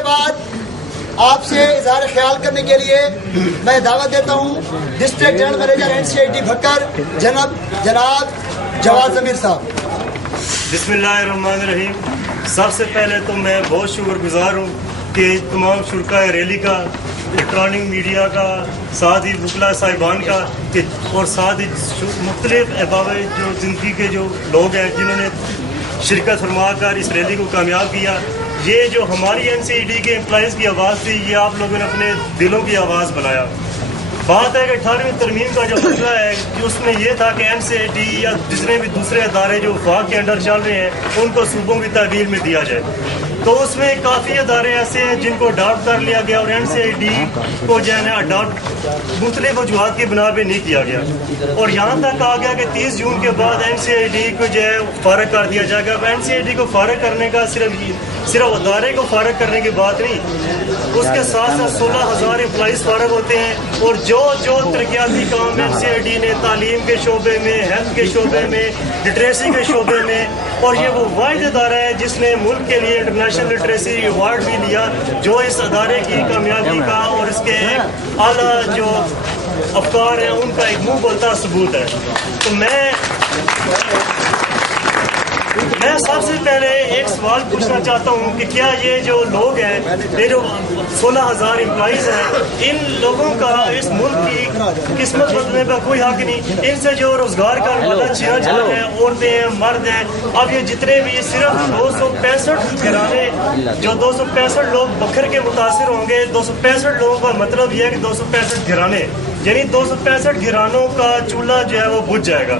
کے بعد آپ سے اظہار خیال کرنے کے لیے میں دعوت دیتا ہوں district general manager NCIT Bhakkar جناب جواد ضمیر صاحب۔ بسم اللہ الرحمن الرحیم۔ سب سے پہلے تو میں بہت شکر گزار ہوں کہ تمام شرکاء ریلی کا، الیکٹرانک میڈیا کا، ساتھ ہی وکلا صاحبان کا اور ساتھ ہی مختلف احباب جو زندگی کے جو لوگ ہیں جنہوں نے شرکت فرما کر اس ریلی کو کامیاب کیا۔ یہ جو ہماری NCIT کے امپلائیز کی آواز تھی، یہ آپ لوگوں نے اپنے دلوں کی آواز بنایا۔ بات ہے کہ 18ویں ترمیم کا جو مسئلہ ہے کہ اس میں یہ تھا کہ NCIT یا جتنے بھی دوسرے ادارے جو وفاق کے انڈر چل رہے ہیں ان کو صوبوں کی تحویل میں دیا جائے، تو اس میں کافی ادارے ایسے ہیں جن کو اڈاپٹ کر لیا گیا اور NCIT کو جو ہے نا اڈاپٹ مختلف وجوہات کی بنا پہ نہیں کیا گیا، اور یہاں تک آ گیا کہ 30 جون کے بعد NCIT کو جو ہے فارغ کر دیا جائے گا۔ NCIT کو فارغ کرنے کا صرف ادارے کو فارغ کرنے کی بات نہیں، اس کے ساتھ ساتھ 16,000 امپلائیز فارغ ہوتے ہیں، اور جو ترقیاتی کام NCIT نے تعلیم کے شعبے میں، ہیلتھ کے شعبے میں، لٹریسی کے شعبے میں، اور یہ وہ واحد ادارہ ہے جس نے ملک کے لیے انٹرنیشنل لٹریسی ایوارڈ بھی لیا، جو اس ادارے کی کامیابی کا اور اس کے اعلیٰ جو افکار ہیں ان کا ایک منہ بولتا ثبوت ہے۔ تو میں سب سے پہلے ایک سوال پوچھنا چاہتا ہوں کہ کیا یہ جو لوگ ہیں، یہ جو 16,000 امپلائیز ہیں، ان لوگوں کا اس ملک کی قسمت بدلنے کا کوئی حق نہیں؟ ان سے جو روزگار کا والا چھینا جاتا ہے، عورتیں ہیں، مرد ہیں، اب یہ جتنے بھی صرف 265 گھرانے، جو 265 لوگ بکھر کے متاثر ہوں گے، 265 لوگوں کا مطلب یہ ہے کہ 265 گھرانے، یعنی 265 گھرانوں کا چولہا جو ہے وہ بجھ جائے گا۔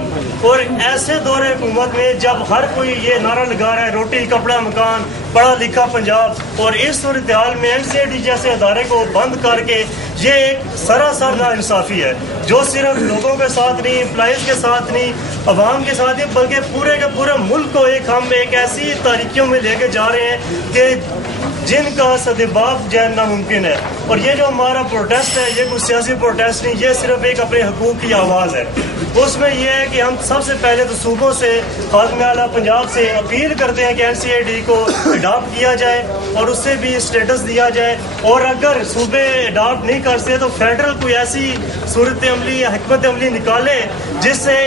اور ایسے دور حکومت میں جب ہر کوئی یہ نعرہ لگا رہا ہے روٹی کپڑا مکان، پڑھا لکھا پنجاب، اور اس صورتحال میں NCIT جیسے ادارے کو بند کر کے یہ ایک سراسر ناانصافی ہے، جو صرف لوگوں کے ساتھ نہیں، امپلائیز کے ساتھ نہیں، عوام کے ساتھ نہیں، بلکہ پورے کے پورے ملک کو ہم ایک ایسی تاریکیوں میں لے کے جا رہے ہیں کہ جن کا سدباب جو ہے ناممکن ہے۔ اور یہ جو ہمارا پروٹیسٹ ہے، یہ کوئی سیاسی پروٹیسٹ نہیں، یہ صرف ایک اپنے حقوق کی آواز ہے۔ اس میں یہ ہے کہ ہم سب سے پہلے تو صوبوں سے، خادم اعلیٰ پنجاب سے اپیل کرتے ہیں کہ NCIT کو اڈاپٹ کیا جائے اور اس سے بھی اسٹیٹس دیا جائے، اور اگر صوبے اڈاپٹ نہیں کر سکتے تو فیڈرل کوئی ایسی صورت عملی یا حکمت عملی نکالے جس سے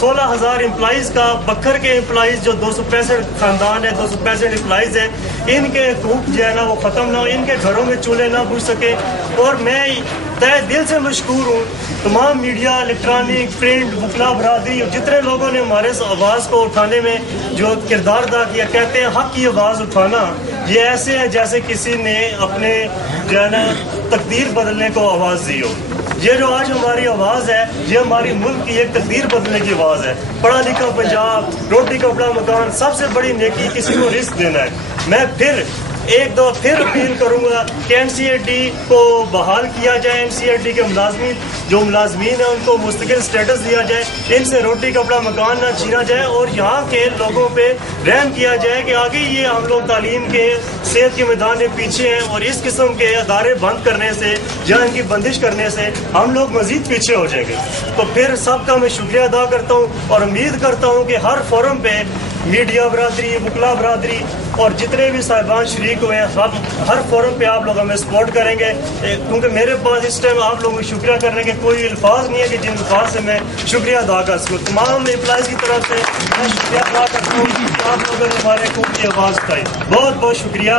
16,000 امپلائیز کا، بکھر کے امپلائیز جو 265 خاندان ہے، 265 امپلائیز ہیں، ان کے حقوق جو ہے نا وہ ختم نہ ہو، ان کے گھروں میں چولہے نہ بجھ سکے۔ اور میں تہ دل سے مشکور ہوں تمام میڈیا، الیکٹرانک، پرنٹ، وکلا برادری، جتنے لوگوں نے ہمارے اس آواز کو اٹھانے میں جو کردار ادا کیا۔ کہتے ہیں حق کی آواز اٹھانا یہ ایسے ہے جیسے کسی نے اپنے جو ہے نا تقدیر بدلنے کو آواز دی ہو۔ یہ جو آج ہماری آواز ہے، یہ ہماری ملک کی ایک تقدیر بدلنے کی آواز ہے۔ پڑھا لکھا پنجاب، روٹی کپڑا مکان، سب سے بڑی نیکی کسی کو رزق دینا ہے۔ میں پھر اپیل کروں گا کہ NCIT کو بحال کیا جائے، NCIT کے ملازمین ہیں ان کو مستقل سٹیٹس دیا جائے، ان سے روٹی کپڑا مکان نہ چھینا جائے، اور یہاں کے لوگوں پہ رحم کیا جائے کہ آگے یہ ہم لوگ تعلیم کے، صحت کے میدان میں پیچھے ہیں، اور اس قسم کے ادارے بند کرنے سے یا ان کی بندش کرنے سے ہم لوگ مزید پیچھے ہو جائیں گے۔ تو پھر سب کا میں شکریہ ادا کرتا ہوں، اور امید کرتا ہوں کہ ہر فورم پہ میڈیا برادری، وکلا برادری اور جتنے بھی صاحبان شریک ہوئے ہیں، ہر فورم پہ آپ لوگ ہمیں سپورٹ کریں گے، کیونکہ میرے پاس اس ٹائم آپ لوگوں کو شکریہ کرنے کے کوئی الفاظ نہیں ہے کہ جن الفاظ سے میں شکریہ ادا کر سکوں۔ تمام امپلائیز کی طرف سے میں شکریہ ادا کرتا ہوں کہ آپ لوگوں نے ہمارے حقوق کی آواز اٹھائی۔ بہت بہت شکریہ۔